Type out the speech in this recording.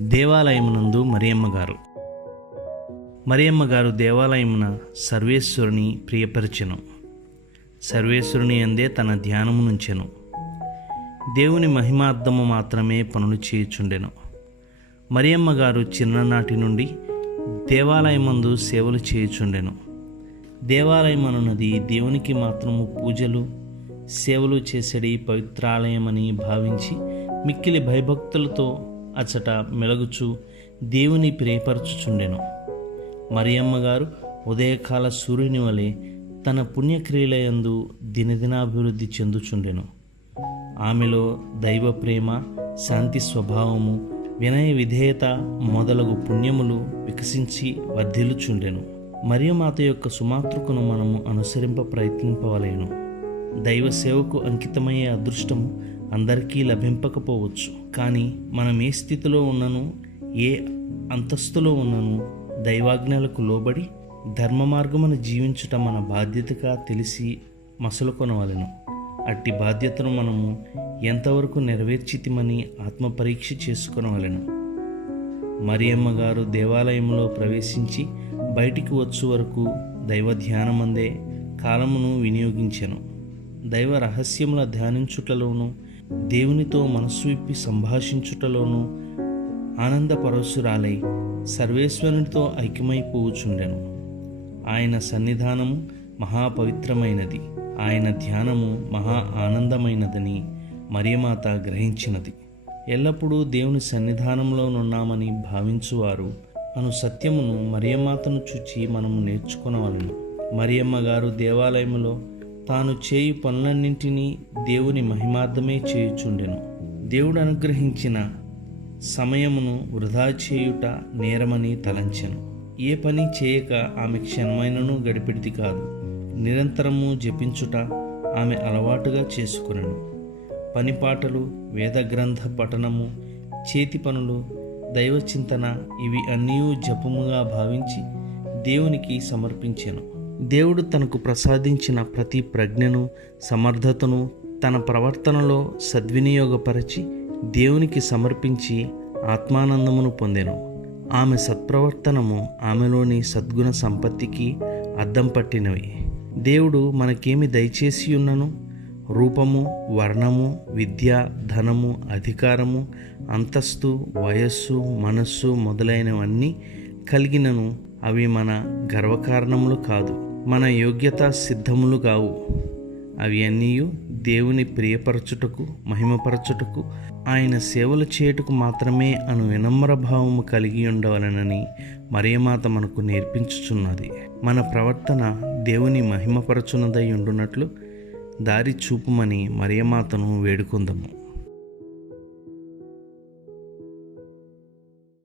దేవాలయమునందు మరియమ్మ గారు. మరియమ్మ గారు దేవాలయమున సర్వేశ్వరుని ప్రియపరిచెను. సర్వేశ్వరుని అందే తన ధ్యానము నుంచెను. దేవుని మహిమార్థము మాత్రమే పనులు చేయుచుండెను. మరియమ్మ గారు చిన్ననాటి నుండి దేవాలయమందు సేవలు చేయుచుండెను. దేవాలయం అనున్నది దేవునికి మాత్రము పూజలు సేవలు చేసడి పవిత్రాలయమని భావించి మిక్కిలి భయభక్తులతో అచ్చట మెలగుచు దేవుని ప్రేపరచుచుండెను మరియమ్మ గారు ఉదయకాల సూర్యుని వలె తన పుణ్యక్రియలయందు దినదినాభివృద్ధి చెందుచుండెను. ఆమెలో దైవ ప్రేమ శాంతి స్వభావము వినయ విధేయత మొదలగు పుణ్యములు వికసించి వర్ధిల్లుచుండెను. మరియమాత యొక్క సుమాతృకను మనము అనుసరింప ప్రయత్నింపవలేను. దైవ సేవకు అంకితమయ్యే అదృష్టం అందరికీ లభింపకపోవచ్చు. కానీ మనం ఏ స్థితిలో ఉన్నను ఏ అంతస్తులో ఉన్నను దైవాజ్ఞలకు లోబడి ధర్మ మార్గమును జీవించుట మన బాధ్యతగా తెలిసి మసలు కొనవలను అట్టి బాధ్యతను మనము ఎంతవరకు నెరవేర్చితిమని ఆత్మపరీక్ష చేసుకొనవలెను. మరియమ్మ గారు దేవాలయంలో ప్రవేశించి బయటికి వచ్చు వరకు దైవ ధ్యానమందే కాలమును వినియోగించెను. దైవ రహస్యముల ధ్యానించుటలోనూ దేవునితో మనస్సు విప్పి సంభాషించుటలోను ఆనందపరవశురాలై సర్వేశ్వరునితో ఐక్యమైపోవచుండెను ఆయన సన్నిధానము మహాపవిత్రమైనది. ఆయన ధ్యానము మహా ఆనందమైనదని మరియమాత గ్రహించినది. ఎల్లప్పుడూ దేవుని సన్నిధానంలోనున్నామని భావించువారు అను సత్యమును మరియమాతను చూచి మనము నేర్చుకునవలను. మరియమ్మ గారు దేవాలయములో తాను చేయు పనులన్నింటినీ దేవుని మహిమార్థమే చేయుచుండెను. దేవుడు అనుగ్రహించిన సమయమును వృధా చేయుట నేరమని తలంచెను. ఏ పని చేయక ఆమె క్షణమైనను గడిపెడిది కాదు. నిరంతరము జపించుట ఆమె అలవాటుగా చేసుకునను. పనిపాటలు వేదగ్రంథ పఠనము చేతి పనులు దైవచింతన ఇవి అన్నీ జపముగా భావించి దేవునికి సమర్పించెను. దేవుడు తనకు ప్రసాదించిన ప్రతి ప్రజ్ఞను సమర్థతను తన ప్రవర్తనలో సద్వినియోగపరచి దేవునికి సమర్పించి ఆత్మానందమును పొందెను. ఆమె సత్ప్రవర్తనము ఆమెలోని సద్గుణ సంపత్తికి అద్దం పట్టినవి. దేవుడు మనకేమి దయచేసి ఉన్నను రూపము వర్ణము విద్య ధనము అధికారము అంతస్తు వయస్సు మనస్సు మొదలైనవన్నీ కలిగినను అవి మన గర్వకారణములు కాదు. మన యోగ్యత సిద్ధములు కావు. అవి అన్నీ దేవుని ప్రియపరచుటకు మహిమపరచుటకు ఆయన సేవలు చేయుటకు మాత్రమే అను వినమ్ర భావము కలిగి ఉండవలనని మరియమాత మనకు నేర్పించుచున్నది. మన ప్రవర్తన దేవుని మహిమపరచునదై ఉండునట్లు దారి చూపుమని మరియమాతను వేడుకుందాము.